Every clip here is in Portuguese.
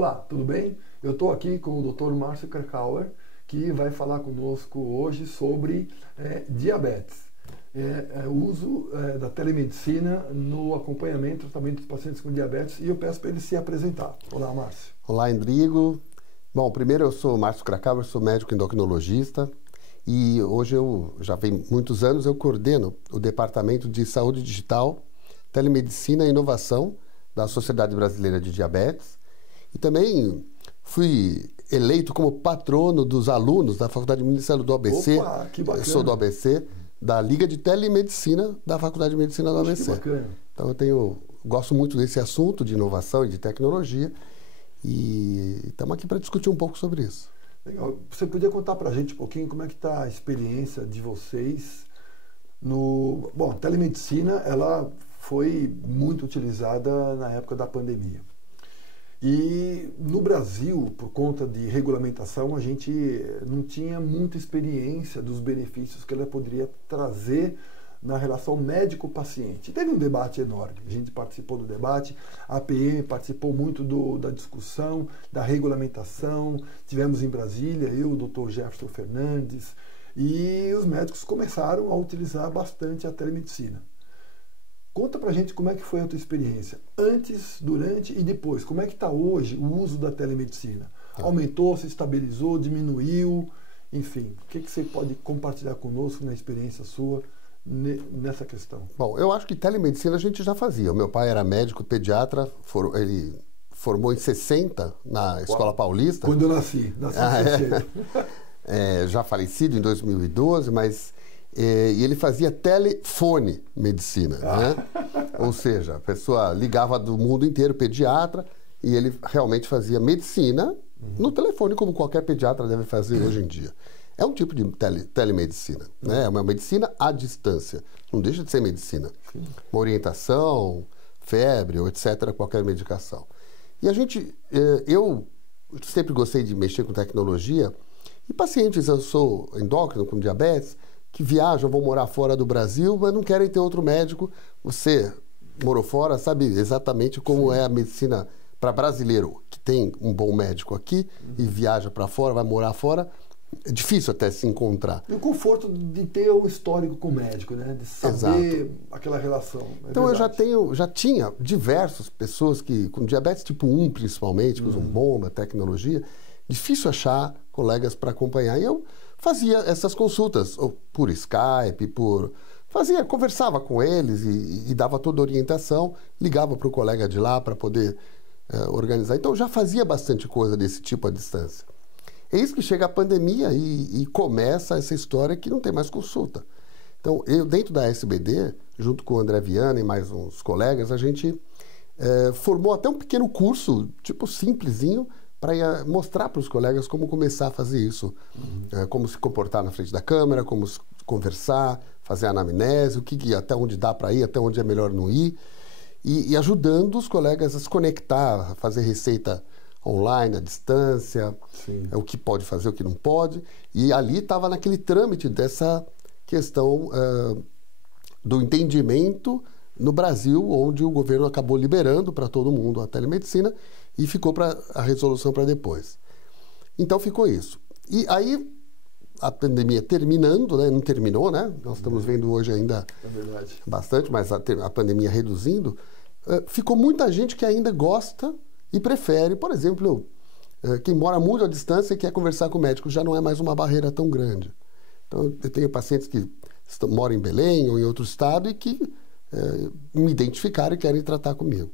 Olá, tudo bem? Eu estou aqui com o Dr. Márcio Krakauer, que vai falar conosco hoje sobre diabetes. O uso da telemedicina no acompanhamento e tratamento dos pacientes com diabetes, e eu peço para ele se apresentar. Olá, Márcio. Olá, Endrigo. Bom, primeiro eu sou Márcio Krakauer, sou médico endocrinologista e hoje já vem muitos anos eu coordeno o Departamento de Saúde Digital, Telemedicina e Inovação da Sociedade Brasileira de Diabetes e também fui eleito como patrono dos alunos da Faculdade de Medicina do ABC. Opa, que bacana. Eu sou do ABC, da Liga de Telemedicina da Faculdade de Medicina do ABC. Que bacana. Então gosto muito desse assunto de inovação e de tecnologia e estamos aqui para discutir um pouco sobre isso. Legal. Você podia contar para a gente um pouquinho como é que está a experiência de vocês no... Bom, a telemedicina, ela foi muito utilizada na época da pandemia. E no Brasil, por conta de regulamentação, a gente não tinha muita experiência dos benefícios que ela poderia trazer na relação médico-paciente. Teve um debate enorme, a gente participou do debate, a APM participou muito da discussão, da regulamentação, tivemos em Brasília, eu, o Dr. Jefferson Fernandes, e os médicos começaram a utilizar bastante a telemedicina. Conta pra gente como é que foi a tua experiência, antes, durante e depois. Como é que está hoje o uso da telemedicina? Aumentou, se estabilizou, diminuiu? Enfim, o que você pode compartilhar conosco na experiência sua nessa questão? Bom, eu acho que telemedicina a gente já fazia. O meu pai era médico pediatra, ele formou em 60 na Escola Paulista. Quando eu nasci em 60. Já falecido em 2012, mas... E ele fazia telefone medicina, né? Ou seja, a pessoa ligava do mundo inteiro, pediatra, e ele realmente fazia medicina no telefone, como qualquer pediatra deve fazer hoje em dia. É um tipo de telemedicina, né? É uma medicina à distância, não deixa de ser medicina. Uma orientação, febre, ou etc., qualquer medicação. E eu sempre gostei de mexer com tecnologia, e pacientes, eu sou endócrino com diabetes, que viajam, vão morar fora do Brasil, mas não querem ter outro médico. Você morou fora, sabe exatamente como é a medicina para brasileiro, que tem um bom médico aqui e viaja para fora, vai morar fora. É difícil até se encontrar. E o conforto de ter o histórico com o médico, né? De saber aquela relação. Então eu já tinha diversas pessoas com diabetes tipo 1 principalmente, que usam bomba, tecnologia. Difícil achar colegas para acompanhar. E eu fazia essas consultas, ou por Skype, conversava com eles e dava toda a orientação, ligava para o colega de lá para poder organizar. Então, já fazia bastante coisa desse tipo à distância. É isso que chega a pandemia e começa essa história que não tem mais consulta. Então, eu, dentro da SBD, junto com o André Viana e mais uns colegas, a gente formou até um pequeno curso, tipo simplesinho, para mostrar para os colegas como começar a fazer isso. Como se comportar na frente da câmera, como conversar, fazer anamnese, até onde dá para ir, até onde é melhor não ir. E ajudando os colegas a se conectar, a fazer receita online, à distância, o que pode fazer, o que não pode. E ali estava naquele trâmite dessa questão do entendimento no Brasil, onde o governo acabou liberando para todo mundo a telemedicina e ficou para a resolução para depois. Então ficou isso. E aí a pandemia terminando, né? Não terminou, né? Nós estamos vendo hoje ainda bastante, mas a pandemia reduzindo, ficou muita gente que ainda gosta e prefere, por exemplo, quem mora muito à distância e quer conversar com o médico, já não é mais uma barreira tão grande. Então eu tenho pacientes que moram em Belém ou em outro estado e que me identificaram e querem tratar comigo.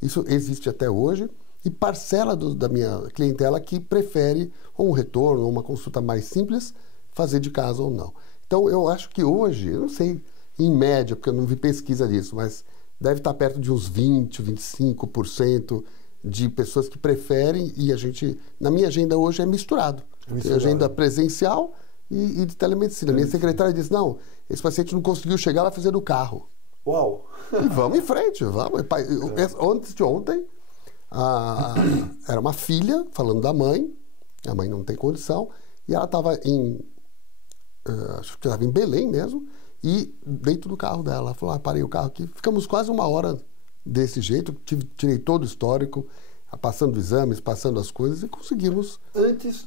Isso existe até hoje e parcela da minha clientela que prefere ou um retorno ou uma consulta mais simples, fazer de casa ou não. Então eu acho que hoje, eu não sei em média, porque eu não vi pesquisa disso, mas deve estar perto de uns 20%, 25% de pessoas que preferem e na minha agenda hoje é misturado. Tem agenda presencial e de telemedicina. Minha secretária disse, não, esse paciente não conseguiu chegar, vai fazer no carro. Uau! E vamos em frente, vamos. Antes de ontem, era uma filha falando da mãe, a mãe não tem condição, e ela estava acho que estava em Belém mesmo, e dentro do carro dela, ela falou, parei o carro aqui, ficamos quase 1 hora desse jeito, tirei todo o histórico, passando exames, passando as coisas e conseguimos. Antes,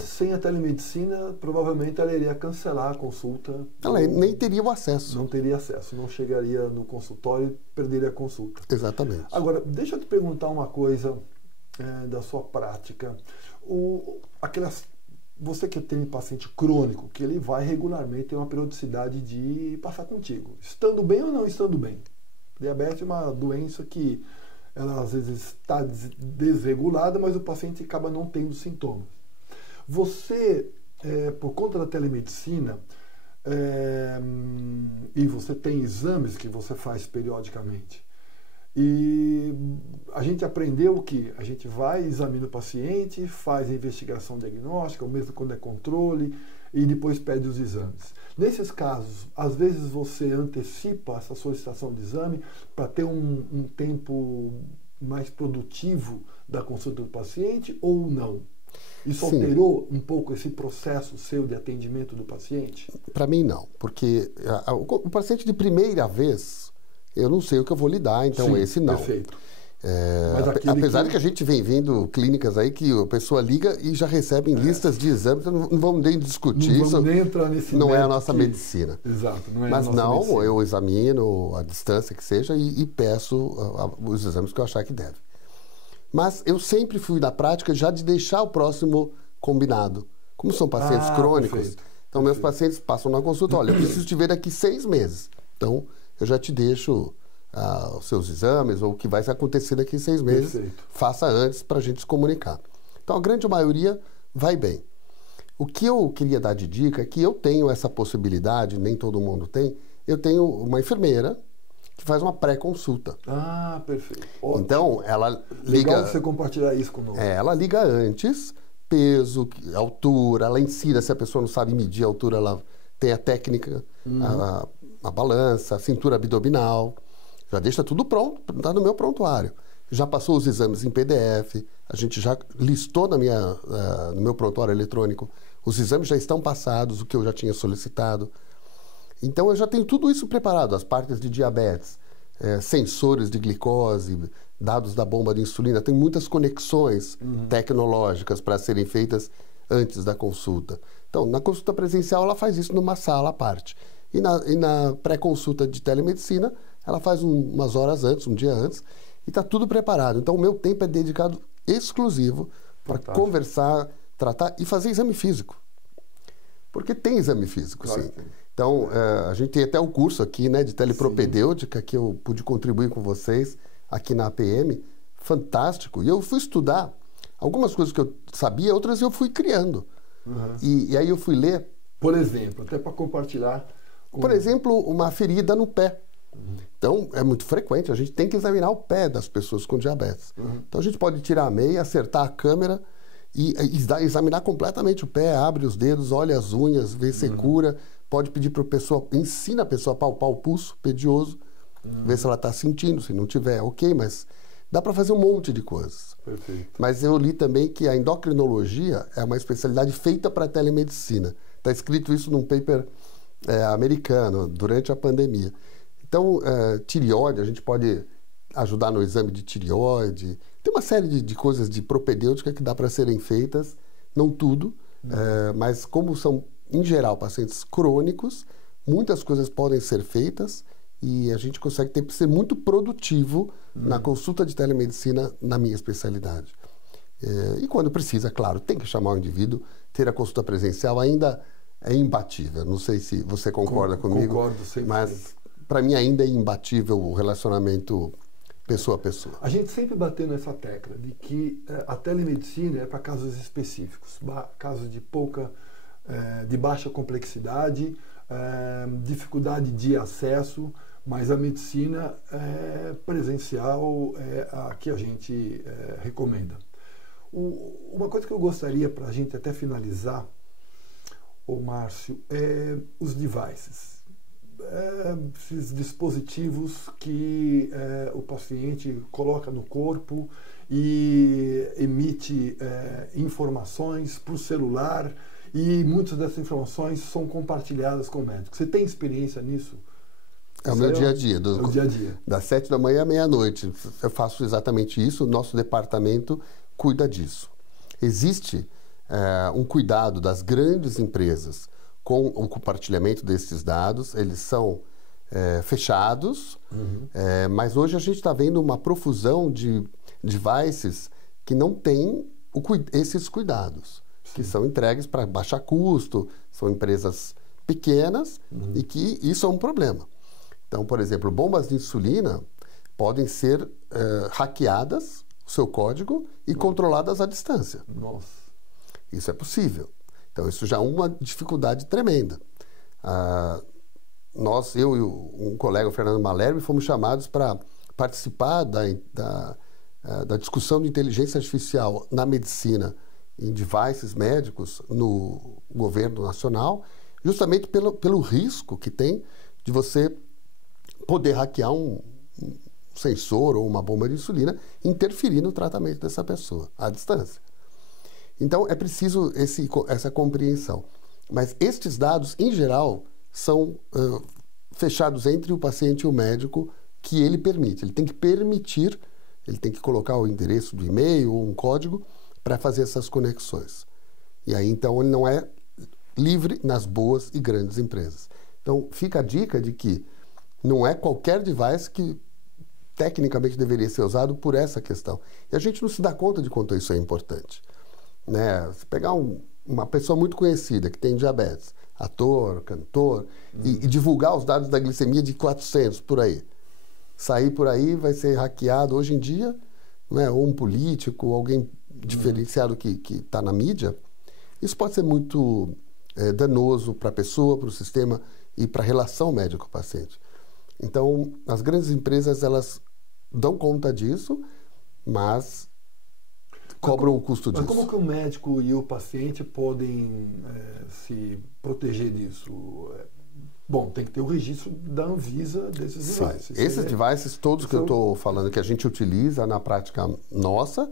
sem a telemedicina, provavelmente ela iria cancelar a consulta. Ela nem teria o acesso. Não teria acesso, não chegaria no consultório e perderia a consulta. Exatamente. Agora, deixa eu te perguntar uma coisa da sua prática. Você que tem paciente crônico, que ele vai regularmente ter uma periodicidade de passar contigo, estando bem ou não estando bem. Diabetes é uma doença que ela às vezes está desregulada, mas o paciente acaba não tendo sintomas. Você, por conta da telemedicina, e você tem exames que você faz periodicamente, e a gente aprendeu que a gente vai, examina o paciente, faz a investigação diagnóstica, ou mesmo quando é controle, e depois pede os exames. Nesses casos, às vezes você antecipa essa solicitação de exame para ter um tempo mais produtivo da consulta do paciente ou não? Isso Sim. Alterou um pouco esse processo seu de atendimento do paciente? Para mim, não. Porque o paciente de primeira vez, eu não sei o que eu vou lidar, então Sim, esse não. Perfeito. Apesar de que a gente vem vendo clínicas aí que a pessoa liga e já recebem listas de exames, então não vamos nem discutir não isso. Vamos nem entrar nesse não é a nossa medicina. Exato, não é Mas a nossa medicina. Eu examino a distância que seja e peço os exames que eu achar que deve. Mas eu sempre fui na prática já de deixar o próximo combinado. Como são pacientes crônicos, perfeito. Então meus pacientes passam na consulta, olha, eu preciso te ver daqui 6 meses. Então eu já te deixo os seus exames ou o que vai acontecer daqui 6 meses, Perfeito. faça antes para a gente se comunicar. Então a grande maioria vai bem. O que eu queria dar de dica é que eu tenho essa possibilidade, nem todo mundo tem, eu tenho uma enfermeira que faz uma pré-consulta. Ah, perfeito. Ótimo. Então ela liga... Legal você compartilhar isso conosco. Ela liga antes, peso, altura, ela ensina, se a pessoa não sabe medir a altura, ela tem a técnica, a balança, a cintura abdominal. Já deixa tudo pronto, está no meu prontuário. Já passou os exames em PDF, a gente já listou no meu prontuário eletrônico, os exames já estão passados, o que eu já tinha solicitado. Então eu já tenho tudo isso preparado, as partes de diabetes, sensores de glicose, dados da bomba de insulina, tem muitas conexões tecnológicas para serem feitas antes da consulta. Então, na consulta presencial ela faz isso numa sala à parte. E na pré-consulta de telemedicina, ela faz umas horas antes, um dia antes, e está tudo preparado. Então, o meu tempo é dedicado exclusivo para conversar, tratar e fazer exame físico. Porque tem exame físico, Claro sim. que tem. Então, a gente tem até o curso aqui, né, de telepropedêutica, que eu pude contribuir com vocês aqui na APM. Fantástico. E eu fui estudar algumas coisas que eu sabia, outras eu fui criando. E aí eu fui ler... Por exemplo, até para compartilhar... Por exemplo, uma ferida no pé. Então, é muito frequente, a gente tem que examinar o pé das pessoas com diabetes. Então, a gente pode tirar a meia, acertar a câmera e examinar completamente o pé, abre os dedos, olha as unhas, vê secura, pode pedir para a pessoa, ensina a pessoa a palpar o pulso pedioso, ver se ela está sentindo, se não tiver, ok, mas dá para fazer um monte de coisas. Perfeito. Mas eu li também que a endocrinologia é uma especialidade feita para a telemedicina. Está escrito isso num paper americano, durante a pandemia. Então, tireoide, a gente pode ajudar no exame de tireoide. Tem uma série de coisas de propedêutica que dá para serem feitas, não tudo, mas como são, em geral, pacientes crônicos, muitas coisas podem ser feitas e a gente consegue ser muito produtivo na consulta de telemedicina na minha especialidade. E quando precisa, claro, tem que chamar o indivíduo, ter a consulta presencial ainda é imbatível. Não sei se você concorda comigo, concordo 100%. mas para mim ainda é imbatível o relacionamento pessoa a pessoa. A gente sempre bateu nessa tecla de que a telemedicina é para casos específicos, casos de baixa complexidade, dificuldade de acesso, mas a medicina presencial é a que a gente recomenda. Uma coisa que eu gostaria para a gente até finalizar, Márcio, é os devices. Esses dispositivos que o paciente coloca no corpo e emite informações para o celular e muitas dessas informações são compartilhadas com o médico. Você tem experiência nisso? É o meu dia a dia. É o dia a dia. Das 7 da manhã à meia-noite. Eu faço exatamente isso, o nosso departamento cuida disso. Existe um cuidado das grandes empresas com o compartilhamento desses dados, eles são fechados, mas hoje a gente está vendo uma profusão de devices que não têm esses cuidados, que são entregues para baixar custo, são empresas pequenas e que isso é um problema. Então, por exemplo, bombas de insulina podem ser hackeadas, o seu código, e controladas à distância. Nossa. Isso é possível. Então, isso já é uma dificuldade tremenda. Eu e um colega, o Fernando Malherbe, fomos chamados para participar da discussão de inteligência artificial na medicina, em devices médicos, no governo nacional, justamente pelo risco que tem de você poder hackear um sensor ou uma bomba de insulina e interferir no tratamento dessa pessoa, à distância. Então, é preciso essa compreensão. Mas estes dados, em geral, são fechados entre o paciente e o médico, que ele permite. Ele tem que permitir, ele tem que colocar o endereço do e-mail ou um código para fazer essas conexões. E aí, então, ele não é livre nas boas e grandes empresas. Então, fica a dica de que não é qualquer device que tecnicamente deveria ser usado por essa questão. E a gente não se dá conta de quanto isso é importante. Né? Se pegar uma pessoa muito conhecida que tem diabetes, ator, cantor, e divulgar os dados da glicemia de 400 por aí. Sair por aí vai ser hackeado hoje em dia, né? Ou um político, alguém diferenciado que está na mídia. Isso pode ser muito danoso para a pessoa, para o sistema e para a relação médico-paciente. Então, as grandes empresas, elas dão conta disso, mas cobram o custo disso. Mas como que o médico e o paciente podem se proteger disso? Bom, tem que ter o registro da Anvisa desses devices. Esses devices, todos que eu estou falando, que a gente utiliza na prática nossa,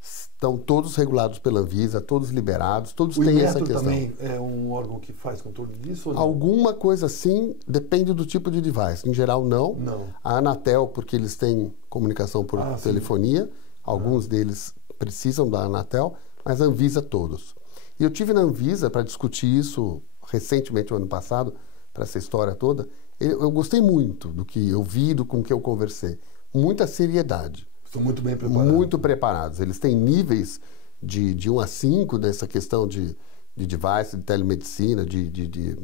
estão todos regulados pela Anvisa, todos liberados, todos têm essa questão. O também é um órgão que faz controle disso? Ou não? Alguma coisa assim, depende do tipo de device. Em geral, não. A Anatel, porque eles têm comunicação por telefonia, alguns deles precisam da Anatel, mas a Anvisa todos. E eu tive na Anvisa para discutir isso recentemente, o ano passado, para essa história toda. Eu gostei muito do que eu vi, com o que eu conversei. Muita seriedade. Estão muito bem preparados. Muito preparados. Eles têm níveis de 1 a 5 nessa questão de device, de telemedicina, de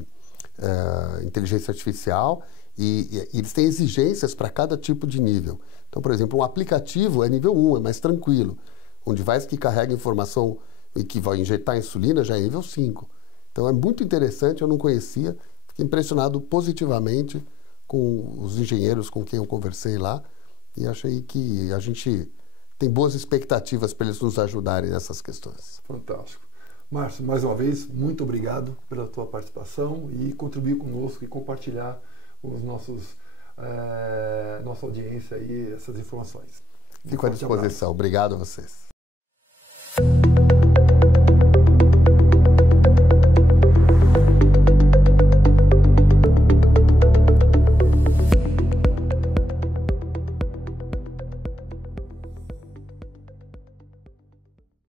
inteligência artificial, e eles têm exigências para cada tipo de nível. Então, por exemplo, um aplicativo é nível 1, é mais tranquilo. Um device que carrega informação e que vai injetar insulina já é nível 5. Então, é muito interessante, eu não conhecia, fiquei impressionado positivamente com os engenheiros com quem eu conversei lá, e achei que a gente tem boas expectativas para eles nos ajudarem nessas questões. Fantástico. Márcio, mais uma vez, muito obrigado pela tua participação e contribuir conosco e compartilhar com nossa audiência aí essas informações. Fico à disposição. Obrigado a vocês.